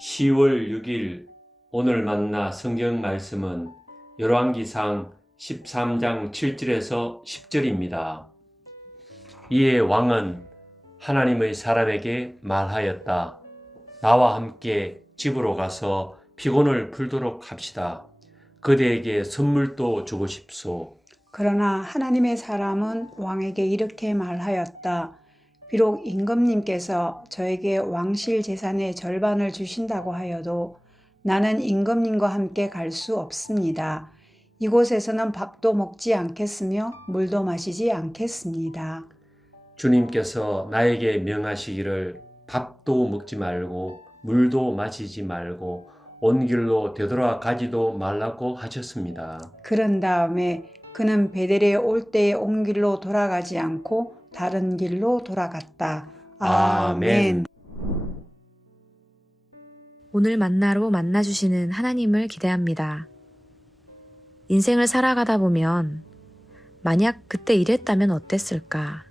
10월 6일 오늘 만나 성경 말씀은 열왕기상 13장 7절에서 10절입니다. 이에 왕은 하나님의 사람에게 말하였다. 나와 함께 집으로 가서 피곤을 풀도록 합시다. 그대에게 선물도 주고 싶소. 그러나 하나님의 사람은 왕에게 이렇게 말하였다. 비록 임금님께서 저에게 왕실 재산의 절반을 주신다고 하여도 나는 임금님과 함께 갈 수 없습니다. 이곳에서는 밥도 먹지 않겠으며 물도 마시지 않겠습니다. 주님께서 나에게 명하시기를 밥도 먹지 말고 물도 마시지 말고 온 길로 되돌아가지도 말라고 하셨습니다. 그런 다음에 그는 베델에 올 때의 온 길로 돌아가지 않고 다른 길로 돌아갔다. 아멘. 오늘 만나로 만나주시는 하나님을 기대합니다. 인생을 살아가다 보면 만약 그때 이랬다면 어땠을까,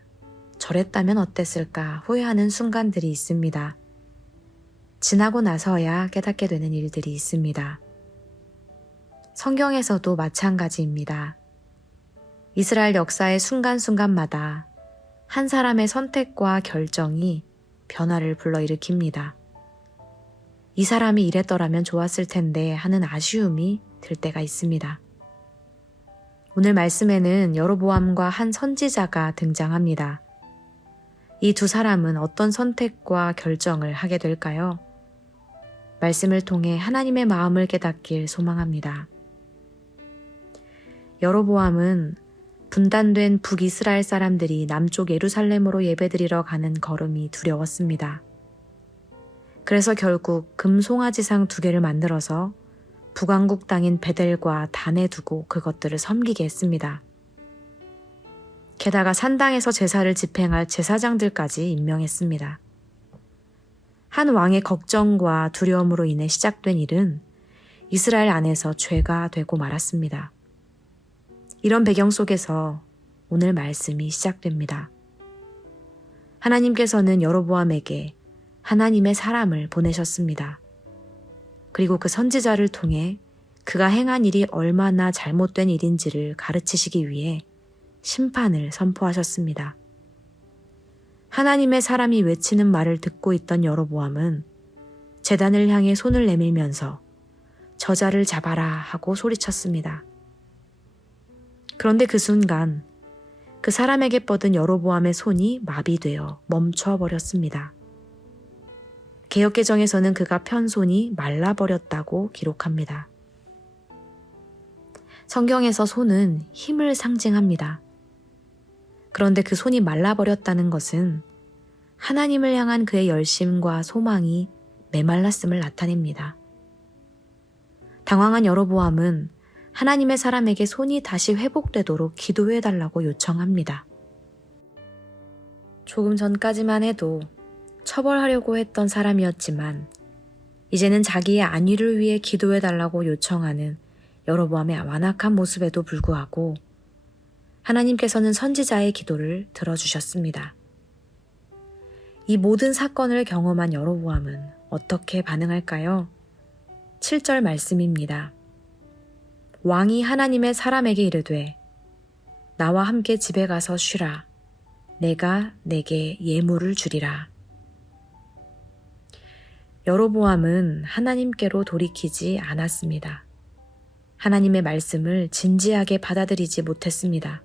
저랬다면 어땠을까 후회하는 순간들이 있습니다. 지나고 나서야 깨닫게 되는 일들이 있습니다. 성경에서도 마찬가지입니다. 이스라엘 역사의 순간순간마다 한 사람의 선택과 결정이 변화를 불러일으킵니다. 이 사람이 이랬더라면 좋았을 텐데 하는 아쉬움이 들 때가 있습니다. 오늘 말씀에는 여로보암과 한 선지자가 등장합니다. 이 두 사람은 어떤 선택과 결정을 하게 될까요? 말씀을 통해 하나님의 마음을 깨닫길 소망합니다. 여로보암은 분단된 북이스라엘 사람들이 남쪽 예루살렘으로 예배드리러 가는 걸음이 두려웠습니다. 그래서 결국 금송아지상 2개를 만들어서 북왕국 땅인 베델과 단에 두고 그것들을 섬기게 했습니다. 게다가 산당에서 제사를 집행할 제사장들까지 임명했습니다. 한 왕의 걱정과 두려움으로 인해 시작된 일은 이스라엘 안에서 죄가 되고 말았습니다. 이런 배경 속에서 오늘 말씀이 시작됩니다. 하나님께서는 여로보암에게 하나님의 사람을 보내셨습니다. 그리고 그 선지자를 통해 그가 행한 일이 얼마나 잘못된 일인지를 가르치시기 위해 심판을 선포하셨습니다. 하나님의 사람이 외치는 말을 듣고 있던 여로보암은 제단을 향해 손을 내밀면서 저자를 잡아라 하고 소리쳤습니다. 그런데 그 순간 그 사람에게 뻗은 여로보암의 손이 마비되어 멈춰버렸습니다. 개역개정에서는 그가 편 손이 말라버렸다고 기록합니다. 성경에서 손은 힘을 상징합니다. 그런데 그 손이 말라버렸다는 것은 하나님을 향한 그의 열심과 소망이 메말랐음을 나타냅니다. 당황한 여로보암은 하나님의 사람에게 손이 다시 회복되도록 기도해달라고 요청합니다. 조금 전까지만 해도 처벌하려고 했던 사람이었지만 이제는 자기의 안위를 위해 기도해달라고 요청하는 여로보암의 완악한 모습에도 불구하고 하나님께서는 선지자의 기도를 들어주셨습니다. 이 모든 사건을 경험한 여로보암은 어떻게 반응할까요? 7절 말씀입니다. 왕이 하나님의 사람에게 이르되 나와 함께 집에 가서 쉬라. 내가 내게 예물을 주리라. 여로보암은 하나님께로 돌이키지 않았습니다. 하나님의 말씀을 진지하게 받아들이지 못했습니다.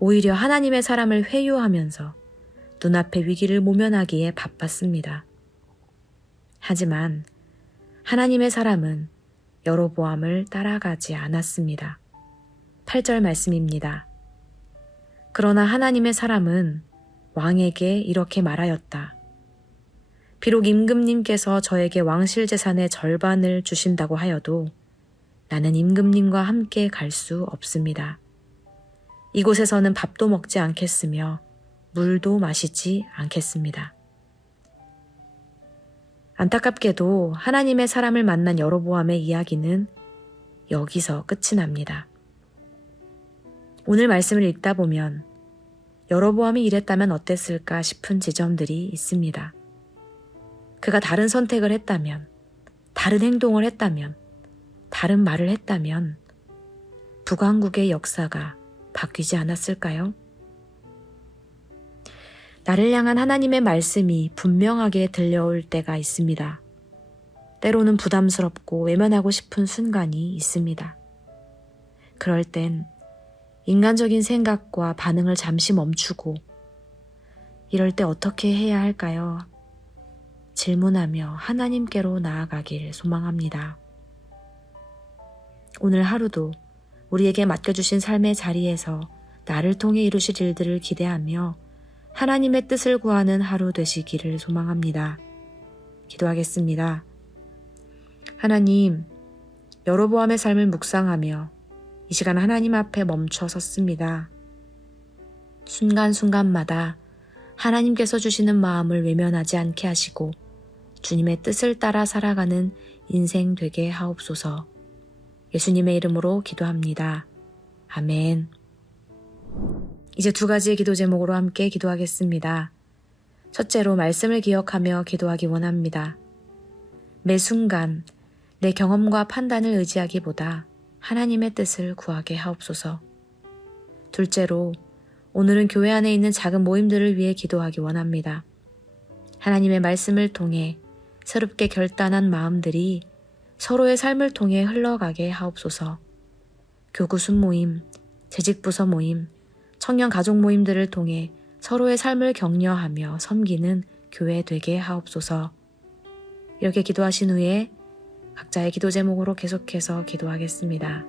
오히려 하나님의 사람을 회유하면서 눈앞의 위기를 모면하기에 바빴습니다. 하지만 하나님의 사람은 여로보암을 따라가지 않았습니다. 8절 말씀입니다. 그러나 하나님의 사람은 왕에게 이렇게 말하였다. 비록 임금님께서 저에게 왕실 재산의 절반을 주신다고 하여도 나는 임금님과 함께 갈 수 없습니다. 이곳에서는 밥도 먹지 않겠으며 물도 마시지 않겠습니다. 안타깝게도 하나님의 사람을 만난 여로보암의 이야기는 여기서 끝이 납니다. 오늘 말씀을 읽다 보면 여로보암이 이랬다면 어땠을까 싶은 지점들이 있습니다. 그가 다른 선택을 했다면, 다른 행동을 했다면, 다른 말을 했다면 북왕국의 역사가 바뀌지 않았을까요? 나를 향한 하나님의 말씀이 분명하게 들려올 때가 있습니다. 때로는 부담스럽고 외면하고 싶은 순간이 있습니다. 그럴 땐 인간적인 생각과 반응을 잠시 멈추고 이럴 때 어떻게 해야 할까요? 질문하며 하나님께로 나아가길 소망합니다. 오늘 하루도 우리에게 맡겨주신 삶의 자리에서 나를 통해 이루실 일들을 기대하며 하나님의 뜻을 구하는 하루 되시기를 소망합니다. 기도하겠습니다. 하나님, 여로보암의 삶을 묵상하며 이 시간 하나님 앞에 멈춰 섰습니다. 순간순간마다 하나님께서 주시는 마음을 외면하지 않게 하시고 주님의 뜻을 따라 살아가는 인생 되게 하옵소서. 예수님의 이름으로 기도합니다. 아멘. 이제 2가지의 기도 제목으로 함께 기도하겠습니다. 첫째로 말씀을 기억하며 기도하기 원합니다. 매 순간 내 경험과 판단을 의지하기보다 하나님의 뜻을 구하게 하옵소서. 둘째로 오늘은 교회 안에 있는 작은 모임들을 위해 기도하기 원합니다. 하나님의 말씀을 통해 새롭게 결단한 마음들이 서로의 삶을 통해 흘러가게 하옵소서. 교구순 모임, 재직부서 모임, 청년 가족 모임들을 통해 서로의 삶을 격려하며 섬기는 교회 되게 하옵소서. 이렇게 기도하신 후에 각자의 기도 제목으로 계속해서 기도하겠습니다.